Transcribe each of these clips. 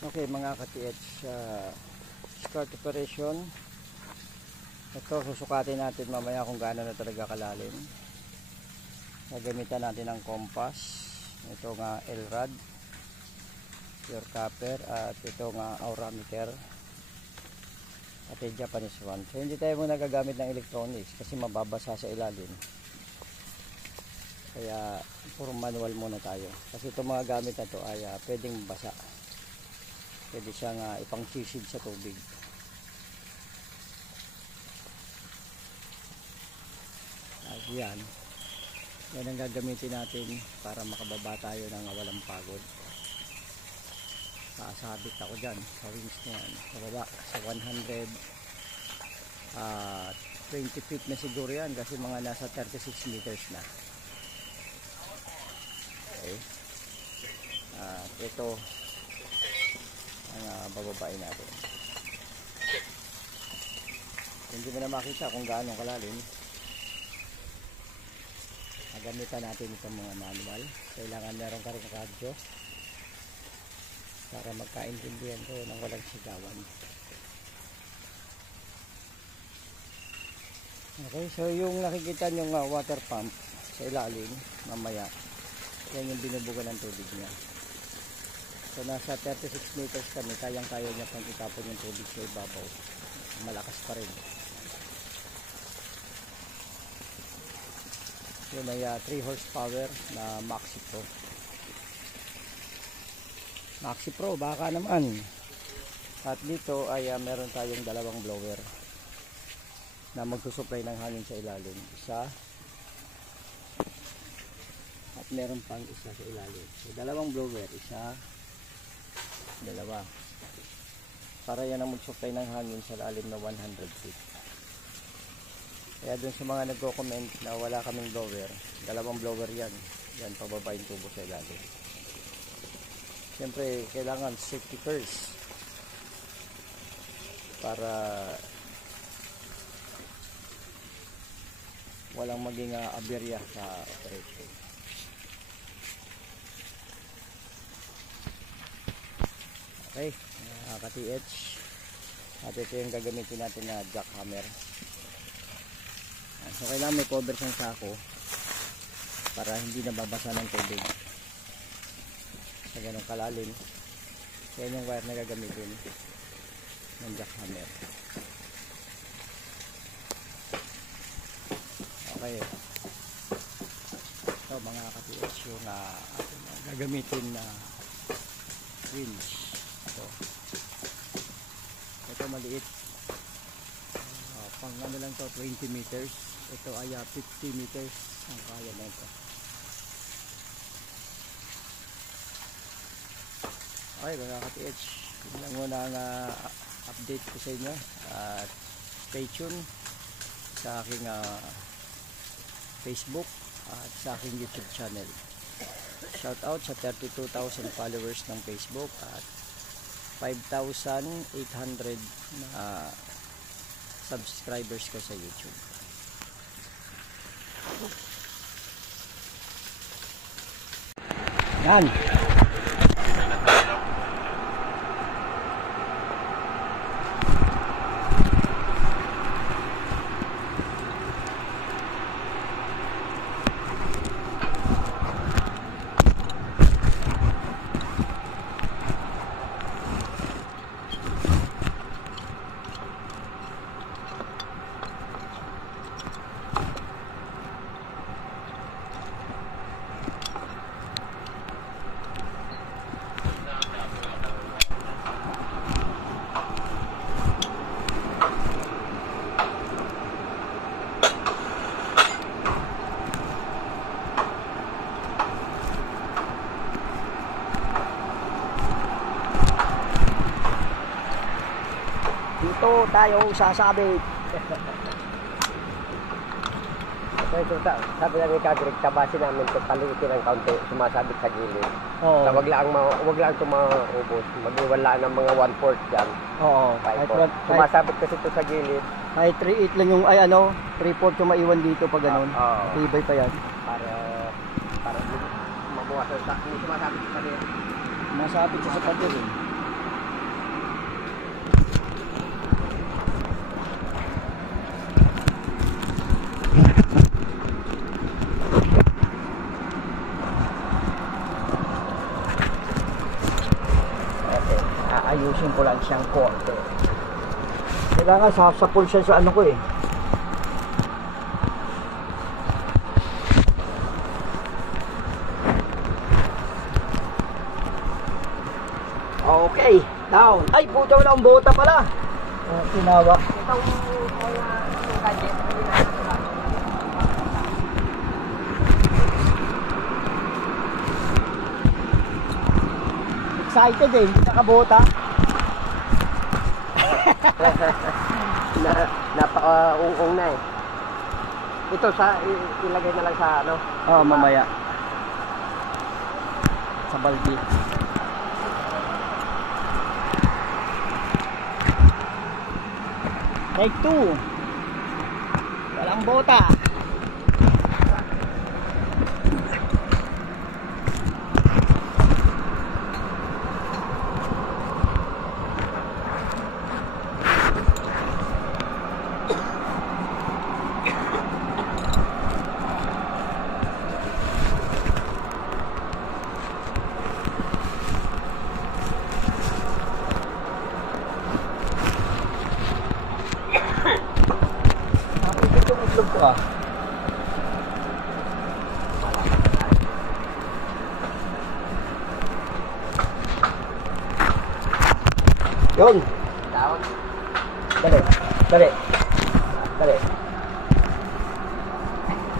Okay mga ka-TH, start operation. Ito susukatin natin mamaya kung gaano na talaga kalalim. Gagamitan natin ng compass. Ito nga L-rod, pure copper, at ito nga aurameter at yung Japanese one. So hindi tayo muna gagamit ng electronics kasi mababasa sa ilalim. Kaya puro manual muna tayo. Kasi itong mga gamit na to ay pwedeng mabasa. Pwede siyang ipang sisid sa tubig. At yan ang gagamitin natin para makababa tayo ng walang pagod. Sasabit ako dyan sa wings na yan, sa baba, sa 120 feet na siguro yan kasi mga nasa 36 meters na. Okay. Ito ang bababain natin. Hindi mo na makita kung gaano kalalim. Gamitan natin itong mga manual. Kailangan meron ka rin radyo para magkaintindihan ko ng walang sigawan. Okay, so yung nakikita nyong water pump sa ilalim mamaya, yan yung binubuga ng tubig niya. So nasa 36 meters kami, kayang-kaya niya pang itapon yung tubig sa ibabaw. Malakas pa rin. Yun ay 3 horsepower na Maxi Pro. Maxi Pro, baka naman. At dito ay meron tayong dalawang blower na magsusupply ng hangin sa ilalim. Isa at meron pang isa sa ilalim. So dalawang blower, isa, dalawa. Para yan ang magsupply ng hangin sa ilalim na 100 feet. Kaya dun sa mga nagko-comment na wala kaming blower, dalawang blower yan. Yan, pababa yung tubo sa ilalim. Siyempre, kailangan safety first. Para walang maging aberya sa operation. Okay, ka-TH. At ito yung gagamitin natin na jackhammer. So kailangan may cover siyang sako para hindi nababasa ng tubig sa ganong kalalim. Kaya yung wire na gagamitin ng jackhammer. Okay, so mga ka-TH yung gagamitin na winch. Ito maliit, pang ano lang to, 20 meters. Ito ay 50 meters ang kaya na ito. Okay mga ka-TH, yun lang muna ang update ko sa inyo. Stay tuned sa aking Facebook at sa aking YouTube channel. Shout out sa 32,000 followers ng Facebook at 5,800 na subscribers ko sa YouTube. Yan. Dito tayo sasabit. Ito, sabi namin kagrig, tabasin namin ito, paliitin ang kaunti, sumasabit sa gilid. Oo. Wag lang ito maubos, mag-iwan ng mga 1/4 dyan. Oo. 5/4. Sumasabit kasi ito sa gilid. Kahit 3/8 lang yung, 3/4 yung maiwan dito pag ganun. Tibay pa yan. Para mabuwasan sa, hindi sumasabit sa gilid. Masabit siya sa pader eh. ayusin ko lang siyang konti. Kailangan sa pulsa sa ano ko eh. Okay, down. Ay, puta wala ang bota pala. Tinawa. Itong gadget. Excited eh, hindi nakabota. Napaka-ung-ung na eh. Ito ilagay na lang sa ano? Oo, mamaya. Sa baldi. Take 2. Walang bota. Nakikita yung itlog ko ah. Yun. Down. Dali. Dali. Dali.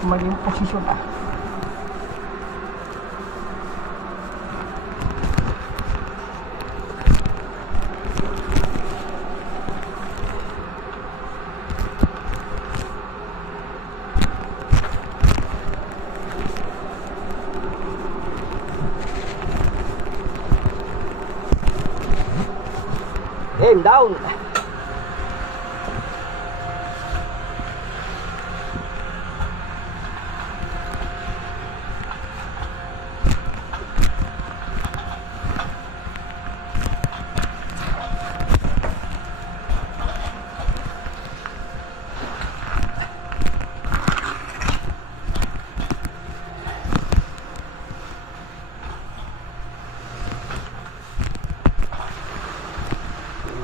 Mali yung posisyon ah. Game down.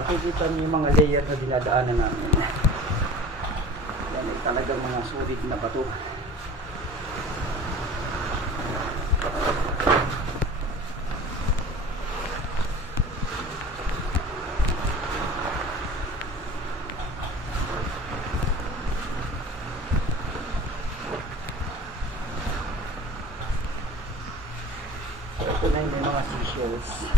Nakikita niyo yung mga layer na dinadaanan namin. Yan ay talagang mga solid na bato. So ito na yung mga seashells.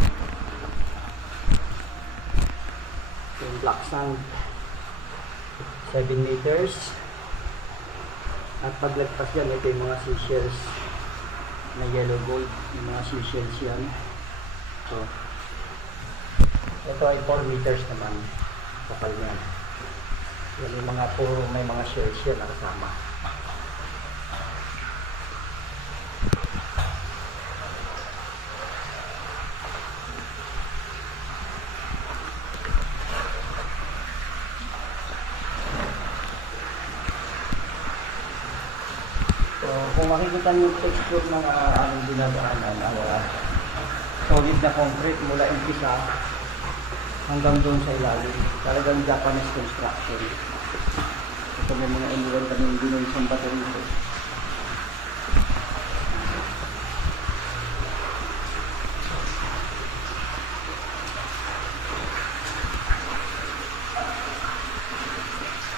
Yung black sand 7 meters at paglagpas yan ito yung mga seashells na yellow gold, yung mga seashells yan. So ito ay 4 meters naman kapal niya. Yan yung mga puro may mga shells yan na kasama. So, kung makikita niyo yung texture ng aming dinadaanan, solid na concrete mula umpisa hanggang doon sa ilalim. Talagang Japanese construction. Ito may mga inuwan kami yung ginulisang bato rito.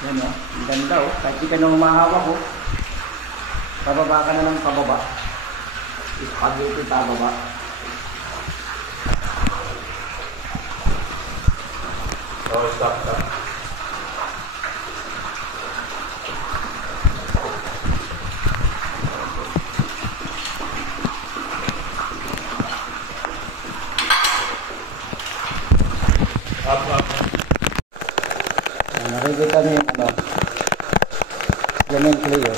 Yan o, ang ganda o. Kahit di ka na humahawak o. Pababa ka na ng pababa. Spaghetti pababa. Oh, stop. Up. Nakikita niyo yung ano. Yan yung clay o.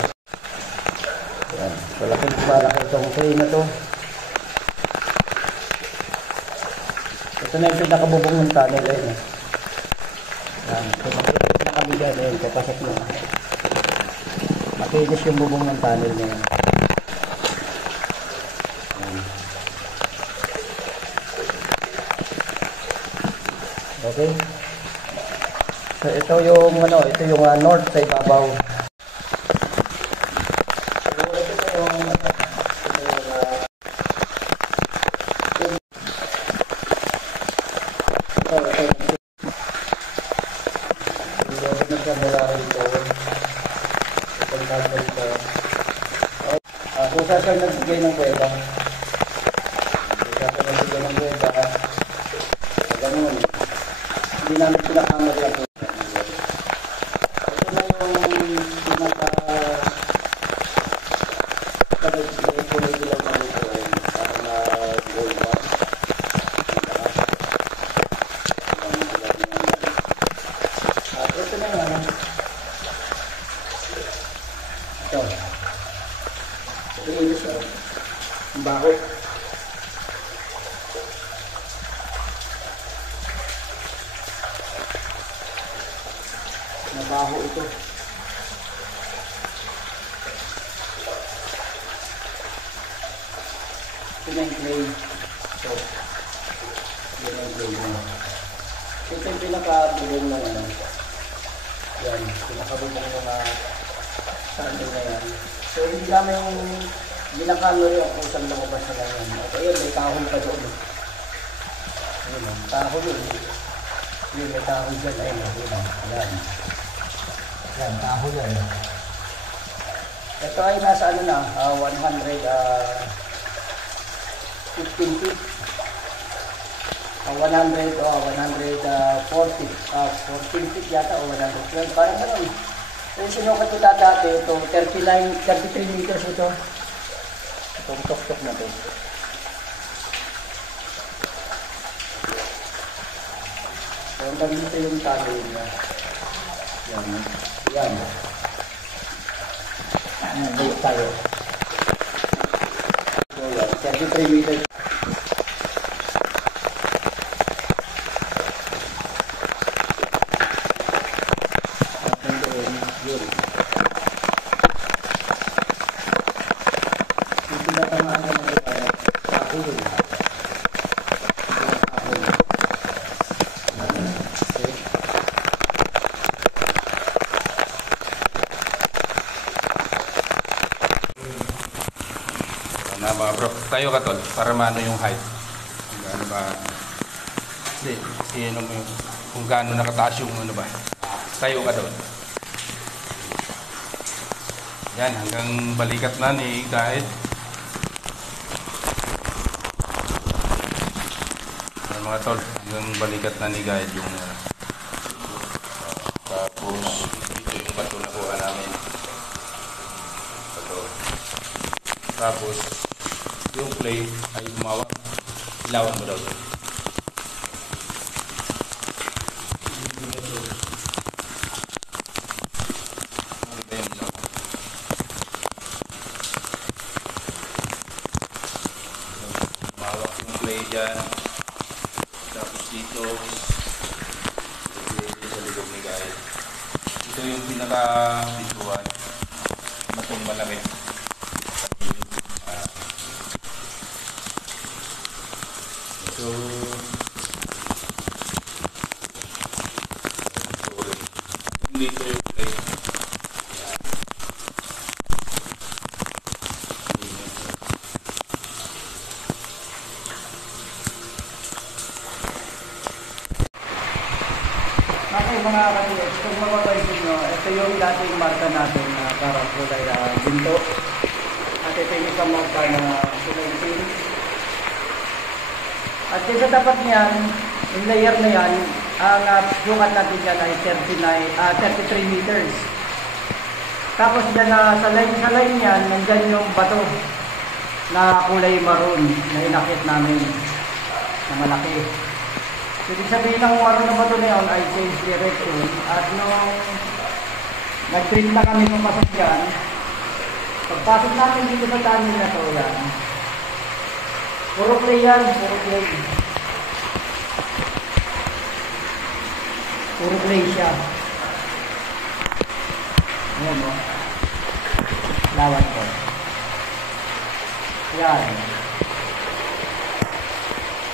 Yan. Malaki itong clay na to. Ito na yung pinakabubong ng tunnel eh. Yan. So makikita na kami dyan eh. Papasok na. Makinis yung bubong ng tunnel na yan. Yan. Okay? So ito yung ano, ito yung north sa ibabaw. So, ito yung ano, ito yung ito nagkamula rito. Itong tagol ito. Kung saan nagbigay ng kuweba. Kung saan nagbigay ng kuweba. Ganun. Hindi namin pinakamali ako. Ito na yung pinaka kulay dilaw na ito para na gold one. At ito na yung ano. Ito. Ito yung isa. Ang baho. Nabaho ito. Ito na yung clay. Ito. Ito na yung clay mo. Ito yung pinakabulong ng ano. Yan. Pinakabulong ng sandal na yan. So hindi namin ginakalori ang kusang lumabas na lang yan. At ayun, may kahoy pa doon. Ayun, kahoy yun. Yun, may kahoy dyan. Ayun, yan. Yan, kahoy yan. Ito ay nasa ano na, 15 feet. 140, 14 feet yata o 112, parang gano'n. Yung sinukat ko dati, ito 33 meters ito. Itong tok-tok na ito. So, hanggang dito yung tali niya. Yan. Yan. Balik tayo. So, yan. 33 meters. Na mga bro, tayo ka tol, para maano yung height. Kung gaano ba, hindi, ano mo yung, kung gaano nakataas yung ano ba. Tayo ka doon. Yan, hanggang balikat na ni Guide. Yan mga tol, hanggang balikat na ni Guide yung tapos ito yung bato na kuha namin. Bato. Tapos yung play ay umawak. Ilawan mo daw. Umawak yung play dyan. Tapos dito sa likod ni Guide. Ito yung pinaka-bituan. Matong malamig. So, dito yung play. Okay mga katiyak, kung mapapansin nyo, ito yung dating marka natin na parang kulay ginto. At ito yung isang marka na kulay pink. At sa tapat niyan, yung layer na yan, ang sukat natin dyan ay 33 meters. Tapos dyan sa line niyan, nandyan yung bato na kulay maroon na inakit namin na malaki. Ibig sabihin ng maroon na bato na yun ay change direction. At nung nag-treat na kami ng pasok dyan, pagpasok natin dito sa tunnel na to yan, puro clay yan, puro clay. Puro clay siya. Ayan mo. Lawan ko. Yan.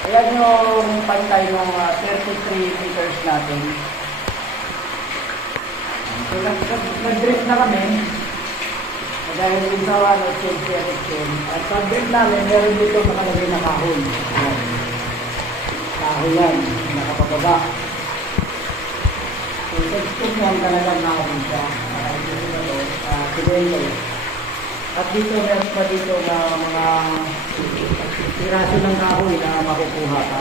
Ayan yung pantay ng 33 meters natin. So, nag-drift na kami. Dahil din sa change direction. At pag-drift namin, meron dito nakalagay na kahon. Kahon yan, nakapababa. So, texting yan talagang kahon siya. Dito na to, simento. At dito meron pa dito na mga piraso ng kahoy na makukuha pa.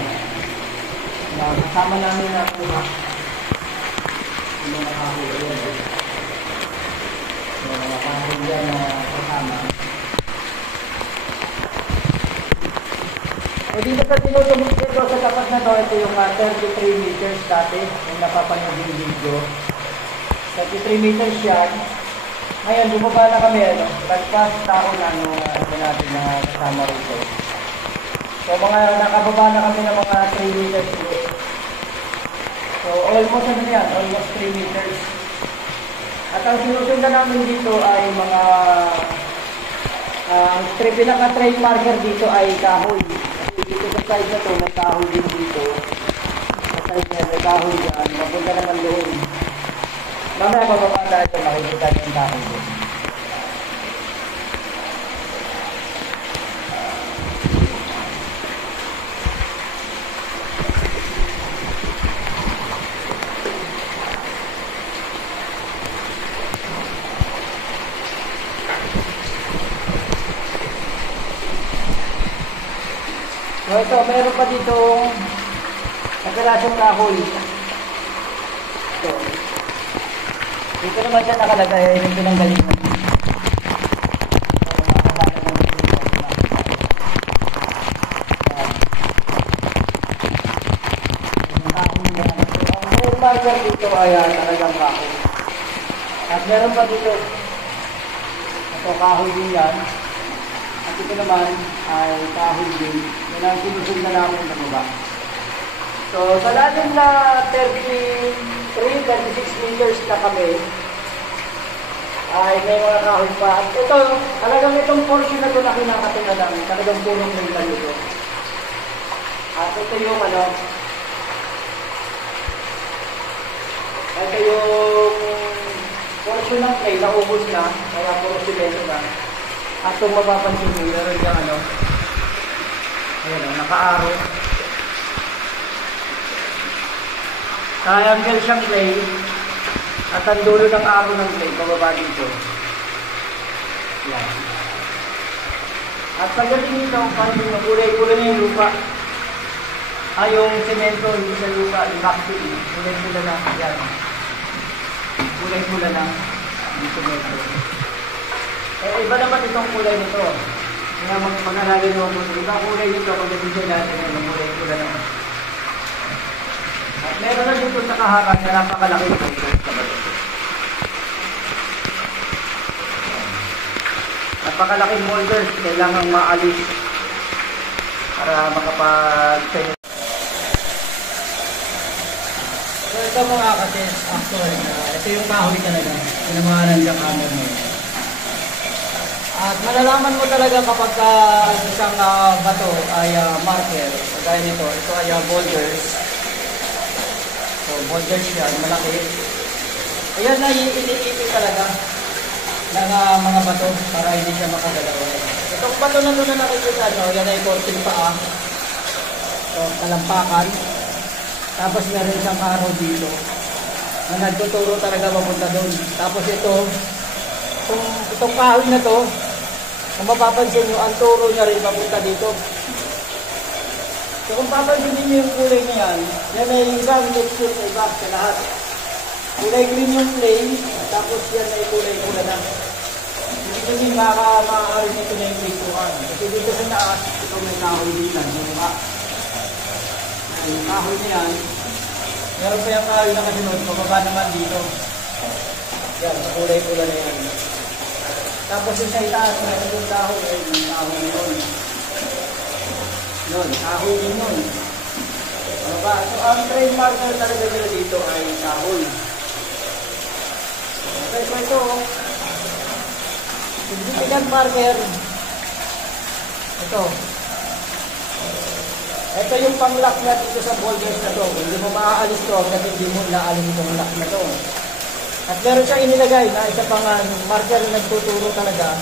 Kasama namin na kuha. Yung mga kahoy. Yung mga kahoy yan na kasama. O dito sa tinutumok dito sa tapat na to, ito yung 33 meters dati, yung napapanood yung video. 33 meters yan. Ngayon, bumaba na kami, lagpas tao na natin na kasama rito. So, nakababa na kami ng mga 3 meters ulit. So, almost almost 3 meters. At ang sinusundan namin dito ay mga, ang pinaka-trail marker dito ay kahoy. Dito sa side na to, may kahoy din dito. Sa side na may kahoy dyan, mapunta naman doon. Mamaya bababa tayo, makikita yung kahoy doon. So ito, meron pa dito kapirasong kahoy. Ito. Dito naman siya nakalagay, yung pinanggalingan. Ang marker dito ay talagang kahoy. At meron pa dito. Ito, kahoy din yan. At ito naman ay kahoy din. Yan ang sinusog na namin ng baba. So, sa lalim na 36 meters na kami, ay may mga kahoy pa. At ito, talagang itong portion na ito na kinakatinga namin, talagang purong mental ito. At ito yung ito yung portion ng clay, naubos na, kaya puro simento na. At kung mapapansin nyo, meron yung ayan, naka-arrow. Triangle siyang clay. At ang dulo ng arrow ng clay, pababa dito. Yan. At pagdating dito, parang yung kulay-kulay na yung lupa. Yung semento, hindi sa lupa, yung backfill. Kulay-kulay na, yan. Kulay-kulay na yung semento. Iba naman itong kulay nito. Kaya mag-alagay nyo ako. Iba kulay nito, pagdating dyan natin, yung kulay-kulay na. At meron na dito sa kaharan na napakalaki ito. Napakalaking molders, kailangang maalis para makapag-tennis. So ito mga kasis, actually, ito yung kahoy talaga. Ito yung mga nandiyan hammer mo. At malalaman mo talaga kapag isang bato ay marker. Kagaya nito, ito ay boulders. So boulders yan, malaki. Ayan na iniipit talaga ng mga bato para hindi siya makagalaw. Itong bato na ito na nakikita nyo, yan ay korting paa. So talampakan. Tapos meron isang araw dito na nagtuturo talaga mapunta doon. Tapos ito, itong kahoy na to, kung mapapansin nyo, ang turo niya rin mapunta dito. So kung papansin niyo yung kulay niya yan ay ibang texture sa iba sa lahat. Kulay green yung clay, tapos yan ay kulay-kulay na. Hindi kasi maaaring ito na yung pintuan. Kasi dito sa taas, ito may kahoy din lang. Yung kahoy na yan, meron pa yung kahoy na kasunod, pababa naman dito. Yan, kulay-kulay na yan. Tapos yung sa itaas, meron yung kahoy, yung kahoy na yun. Yun, kahoy din yun. So, ang trail marker talaga nila dito ay kahoy. Okay, so ito, significant marker, ito. Ito yung pang-lock niya dito sa boulders na to. Hindi mo maaalis to hanggang hindi mo naalis itong lock na to. At meron siya inilagay na isa pang marker na nagtuturo talaga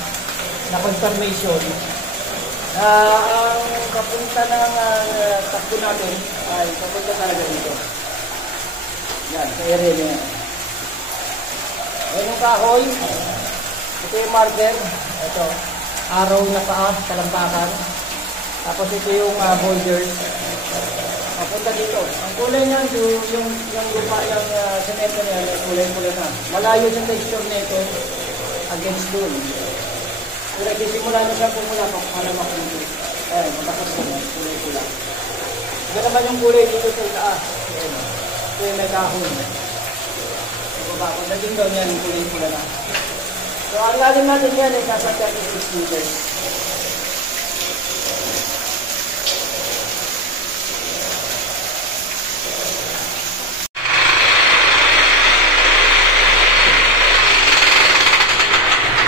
na confirmation. Ang papunta ng takbo natin ay papunta talaga dito. Yan, sa area niya. Ayan yung kahoy. Ito yung marker. Ito. Araw na paa, talampakan. Tapos ito yung boulders. Papunta dito. Ang kulay niya, yung lupa, yung semento niya, kulay-kulay na. Malayo sa texture nito against doon. Kung nagsisimula na siya pumula, para mapunti. Ayan, matapos na yan, kulay-kulay. Ito naman yung kulay dito sa itaas. Ayan. Ito yung may kahon. Baba, kung naging doon yan, kulay-kulay na. So, ang lalim natin yan ay nasa 36 meters.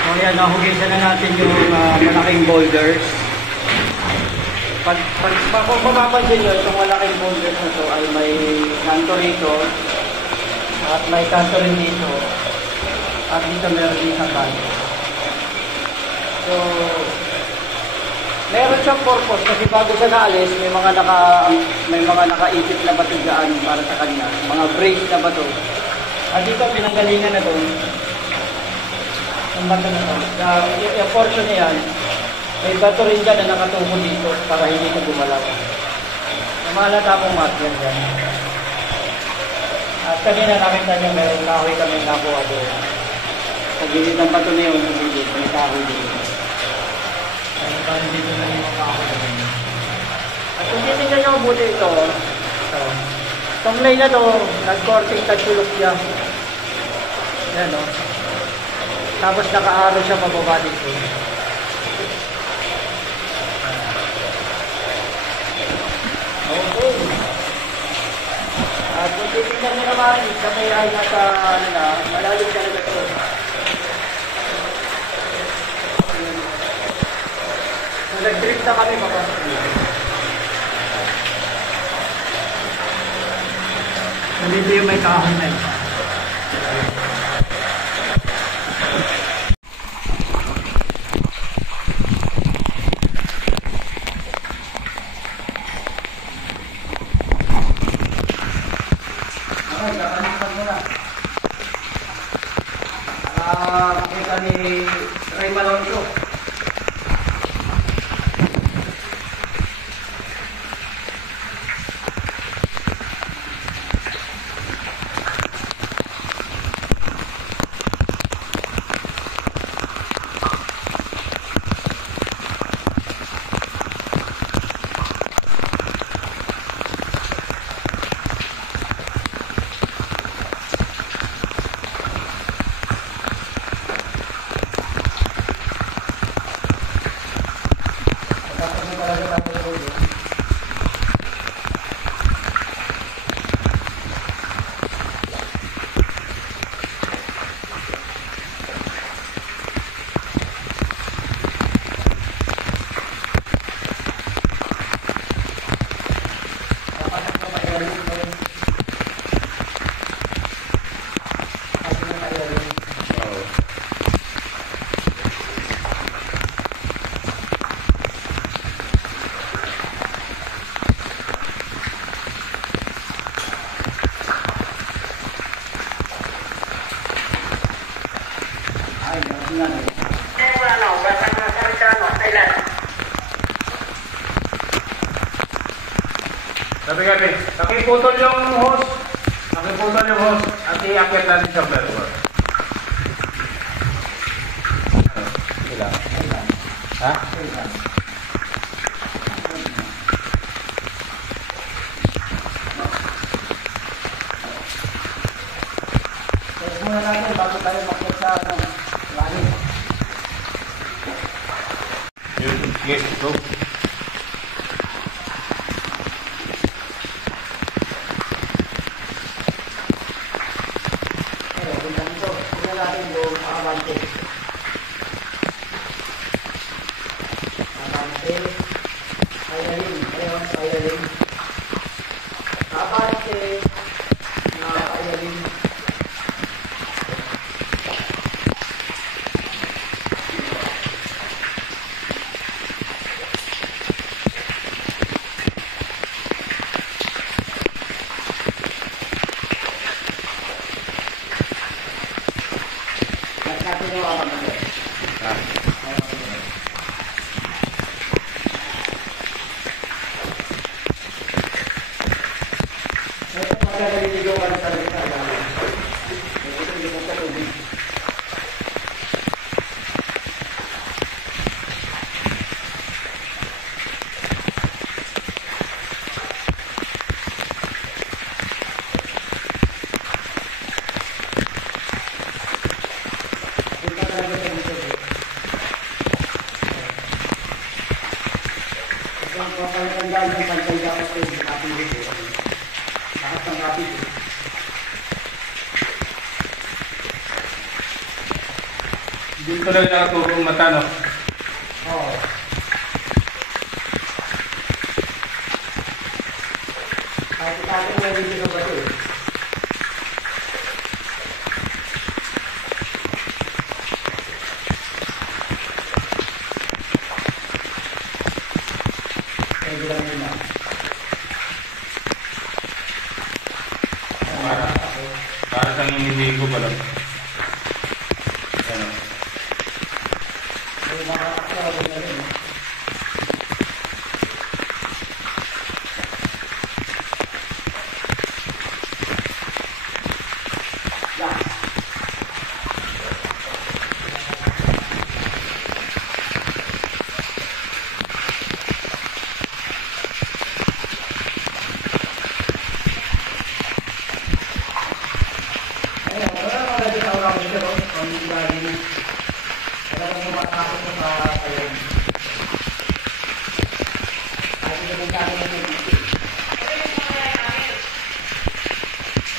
So, yan, nahugisan na natin yung malaking boulders. Kung mapapansin nyo, itong malaking boulders na to ay may kanto rito at may kanto rin dito. At dito meron din sa kanto. So, meron siyang purpose kasi bago siya naalis, may mga nakaisip na bato dyan para sa kanya. Mga brace na bato. At dito, pinanggalingan na doon. Yung bato na to. Yung portion niya yan, may bato rin dyan na nakatukod dito para hindi ito gumalaw. Namalata akong marker dyan. At kanina nakita niya meron kahoy kami nakuha doon. Sa gilid ng bato na yun, sa gilid, may kahoy dito. Ay, parang dito na yung kahoy na. At kung titignan niyo mabuti ito, itong lane na to, nag-courting tatsulok siya. Yan o. Tapos naka-arrow siya pababa dito. Okay. At kung titignan nyo naman, kami ay nasa, malalim talaga ito. So, nag-trip na kami papasok dito. Nandito yung may kahon na ito. Makita ni Ray Malonzo. Gabi-gabi, nakiputol yung hose. Nakiputol yung hose at i-akit natin sa berber. Ilan? Ha? Ilan? Test muna natin bago tayo makit sa langit. Yes, go. Abante, ayayin, ayaw napakailalim. Kapante, napakailalim. Natin yung mga kapatid. Naliligaw ka na talaga sa alamin. Ito hindi mo sa tubig. Ito talaga sa dito. Ito ang papalagandaan ng pantay dapat ito sa ating dito. Lahat ng rapid. Dito lang nakaturo ang mata, no? Oo. Kahit itatin mo yung video ba ito eh. Pwede lang yun na. Para sa nililigo pa lang. Ano? May mga akawin na rin. Yan. Ayun, wala naman lagi sa urang dito, no? Kung hindi lagi, talagang bumatakot ko sa kayo. Kahit hindi naman kami na dito.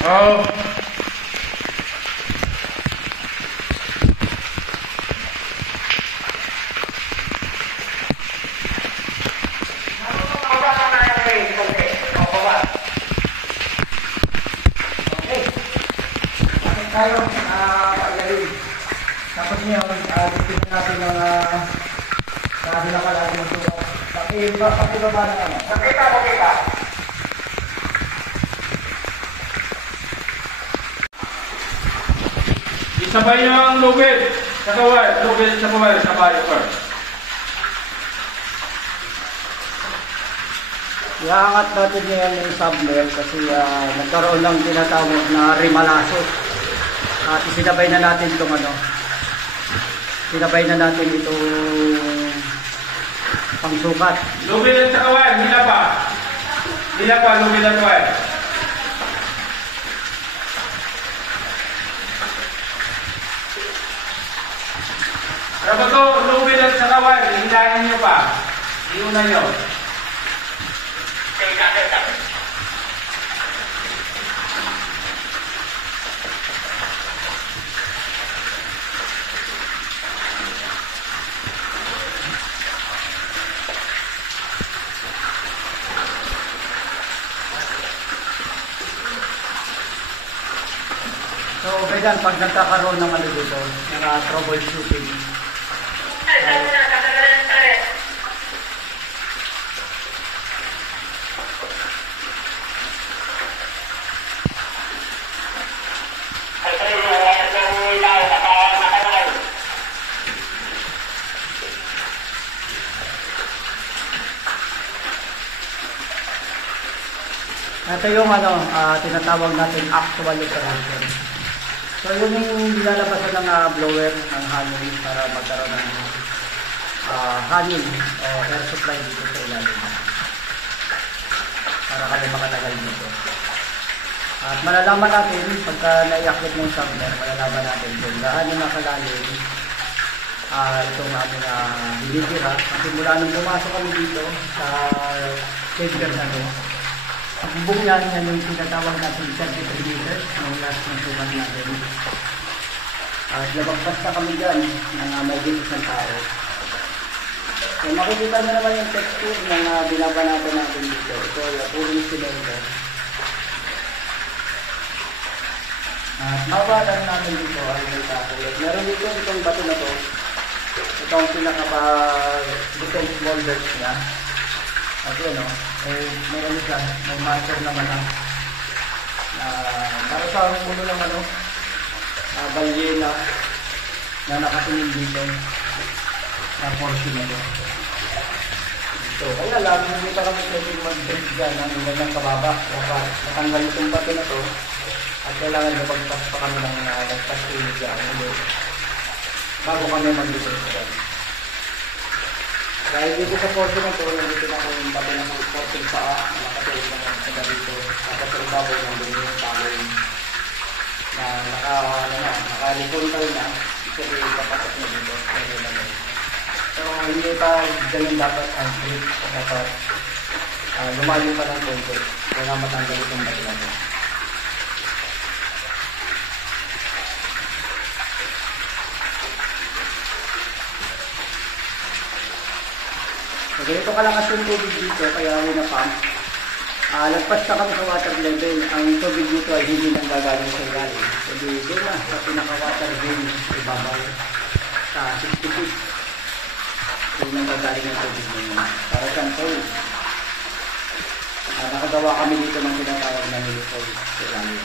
Oh! Okay. Bakit tayo pag-galing? Tapos ngayon, titignan natin ng sabi na pala ng sulat. Pakibaba na ano. Pakita. Isabay nyo ang lubid. Sa kawal. Lubid sa kawal. Sabay first. Iangat natin ngayon yung submer kasi nagkaroon ng tinatawag na rimalaso. At isinabay na natin itong sinabay na natin itong pangsukat. Lubid at sa kawal. Hila pa. Hila pa. Lubid at kawal. Ano to? Lubid at sa kawal. Hilahin nyo pa. Iuna nyo. So, kailan pag nagkakaroon ng dito, ng troubleshooting, ito yung tinatawag natin actual operation. So yun yung nilalabasan ng blower ng hangin para magkaroon ng hangin o air supply dito sa ilalim. Para kami makatagal dito. At malalaman natin pagka naiakit ng submer, malalaman natin kung gaano nakalalim itong aming binibira. Kasi mula nung pumasok kami dito sa chamber na ito, ang bubong yan yung tinatawag natin 33 meters ng last na sukat natin. At labagpas na kami dyan ng may isang tao. So makikita nyo naman yung texture na binabanatan natin dito. semento. At mawalan namin dito ay may takulit. Meron dito itong bato na to. Ito ang pinaka-defense boulders niya. At yun o, meron siya, may marker naman para sa ulo ng balyena na nakatingin dito na portion na to. So, kaya lang, hindi pa kami pwedeng mag-break dyan ng ganyang kababa. Dapat matanggal itong bato na to at kailangan napagpas pa kami ng nagpas-ulit dyan bago kami mag-break dyan. Dahil dito sa portion na to, nandito na kung yung bato ng portion paa, nakatulog naman sa dito. Tapos yung bago ng dito yung tawag na naka-horizontal na, kasi papasok na dito. So, hindi pa ganun dapat ang grip. Dapat lumayo pa ng konti. Kaya matanggal itong bato na ito. So, ganito kalakas yung tubig dito, kaya winapump. Lagpas na kami sa water level. Ang tubig dito ay hindi nang gagaling sa ilalim. So, doon na sa pinaka-water vein, ibabaw sa 60 feet. Doon nang gagaling ang tubig nyo. Para siyang toy. Nakagawa kami dito ng tinatawag na militoy sa ilalim.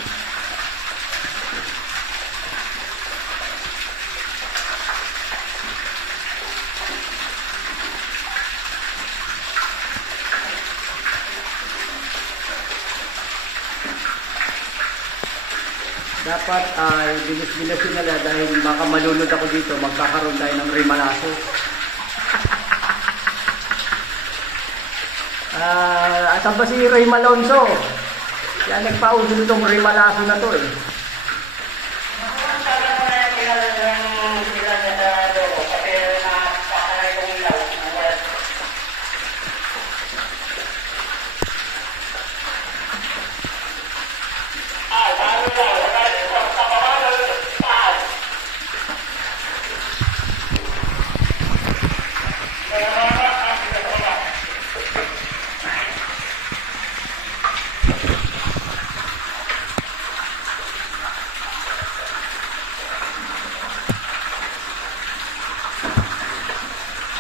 Dapat ay bilis-bilisin nila dahil baka malunod ako dito, magkakaroon tayo ng rimalaso. Asan ba si Ray Malonzo? Yan nagpauso nitong rimalaso na to eh.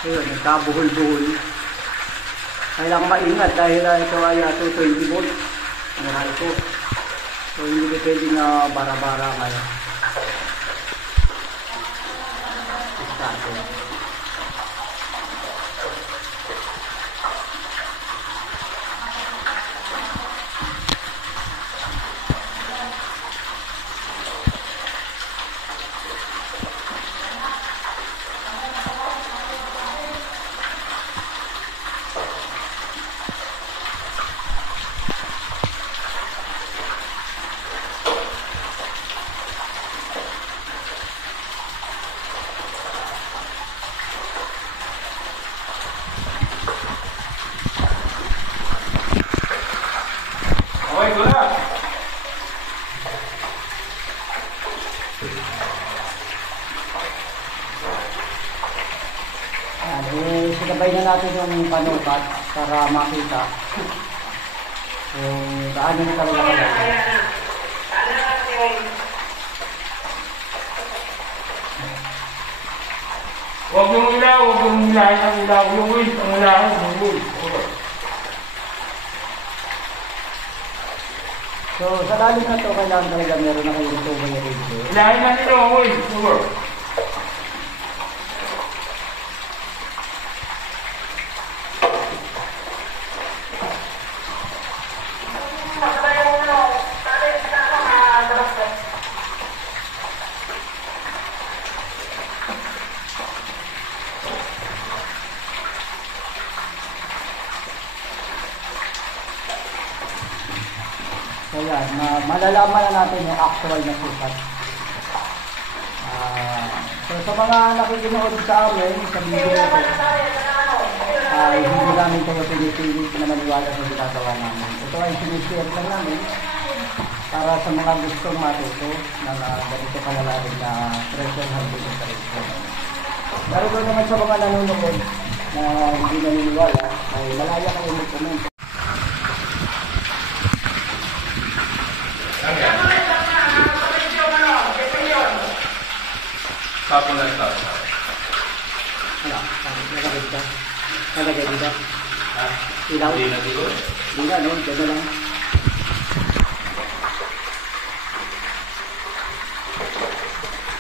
Ayun, nagkabuhol-buhol. Kailangan maingat dahil ito ay 220 volt ang mahal ko. So hindi pwede na bara-bara kaya. Start. Sinabay na natin yung panukat para makita kung gaano na talaga kaya. Huwag yung ilaw, huwag yung ilahin ang ilaw. Yung wind, ang ilaw, yung wind. So sa lalim na to, kailangan talaga meron na kayong tubo yung radio. Ilahin na nito ang wind. So yan, malalaman na natin yung actual na sukat. So sa mga nakikinood sa amin, sa video na hindi namin kayo pinipilit na maniwala sa ginagawa namin. Ito ay sinishare lang namin para sa mga gustong matuto ng ganito kalalalim na pressure handling operation. Pero doon naman sa mga nanonood na hindi naniniwala, ay malaya kayo mag-comment. ilaw. Hindi na siguro. Hindi na, no? Diyan na lang.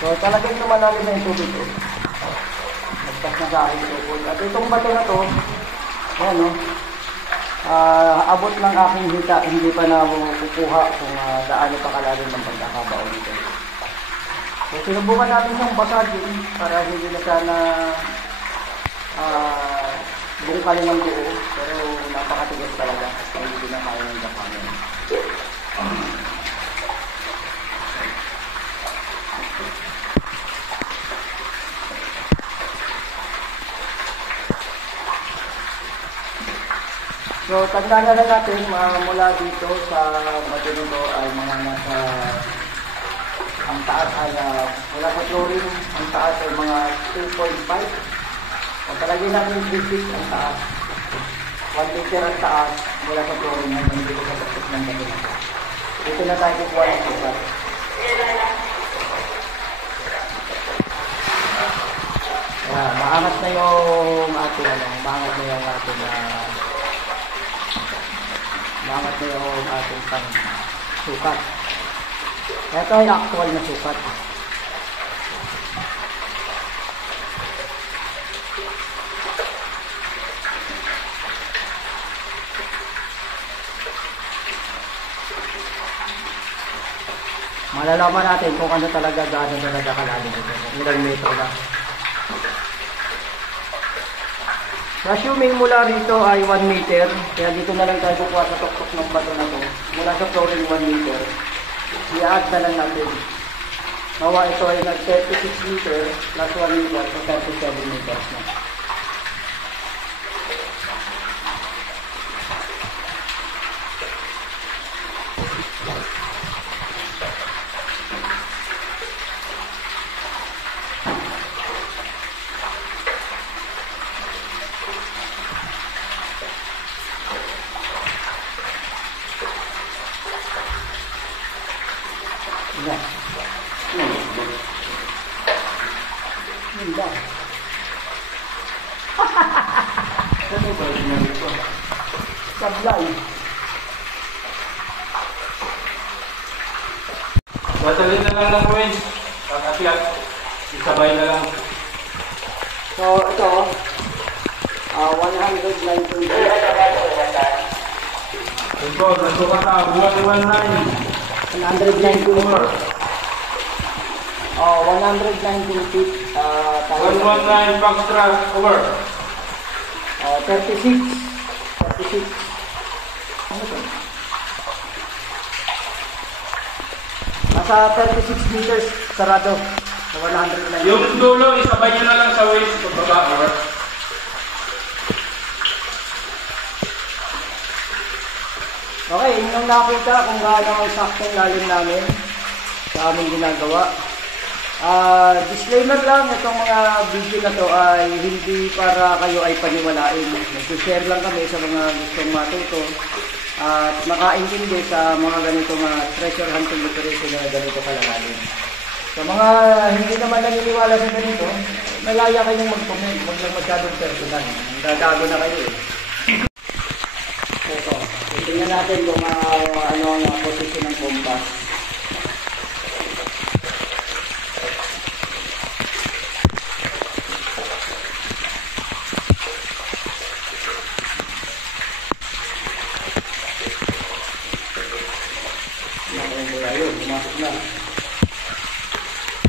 So talagang lumalalim na yung tubig ko. Nagpas na sa akin ito. At itong bato na to, ayan no, abot ng aking hita, hindi pa na kukuha kung gaano pa kalalim ng pagkakabaon dito. So sinubukan natin siyang basagin para hindi na sana bungkalin ng buo, pero napakatigas talaga. Hindi na kaya ng Japan. So, tandaan na lang natin, mula dito sa Maduro ay mga nasa, ang taas ay, mula sa chlorine, ang taas ay mga 2.5. O, talagay natin 3 feet ang taas. 1 meter ang taas, mula sa chlorine, hanggang dito sa tapos ng Maduro. Dito na tayo kukuha ng sukat. Maangat na yung ating, maangat na yung ating, maangat na yung ating pang sukat. Ito ay actual na sukat. Malalaman natin kung ano talaga, gaano talaga kalalim ito. Ilang metro lang. Assuming mula rito ay 1 meter, kaya dito na lang tayo kukuha sa tuktok ng bato na to. Mula sa chlorine 1 meter, i-add na lang natin. Nawa ito ay nag 36 meter plus 1 meter, so 37 meters na. Yan. Hindi. Ano ba yung ito? Sablay. Dadalhin na lang ng wind. Pag-akyat, isabay na lang. So, ito, 119. Ito, nasuka ka, 119. 119 feet. 119 backtrack over. 36. Ano ito? Nasa 36 meters sarado. Sa 119. Yung dulo, isabay nyo na lang sa waist pagbaba over. Okay, inyong nakita kung gaano ang saktong lalim namin sa aming ginagawa. Disclaimer lang, itong mga video na to ay hindi para kayo ay paniwalain. Nag-share lang kami sa mga gustong matuto at makaintindi sa mga ganitong treasure hunting operation na ganito kalalalim. Sa mga hindi naman naniniwala sa ganito, malaya kayong mag-comment, huwag lang masyadong personal. Gagago na kayo eh. Ito, tingnan natin kung ano ang posisyon ng compass. Pumasok na.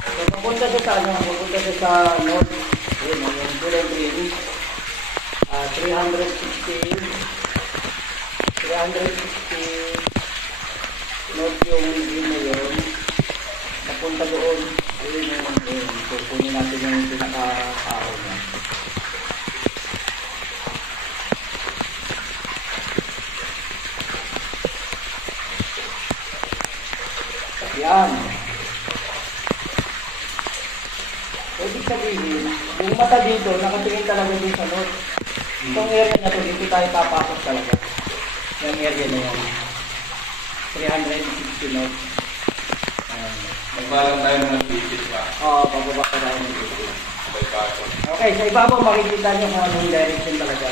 So, pupunta siya sa ano? Pupunta siya sa north. Ayun, yung kulay green. 360 north yung green na yun. Napunta doon. Ayun yung so, kunin natin yung pinaka-araw niya. Yan. Ibig sabihin, yung mata dito, nakatingin talaga din sa north. Itong area na to, dito tayo papasok talaga. Yung area na yan. 360 north. Magbalang tayo ng digit pa. Oo, pababa ka tayo ng dito. Sabay pasok. Okay, sa ibabaw makikita nyo kung anong direction talaga.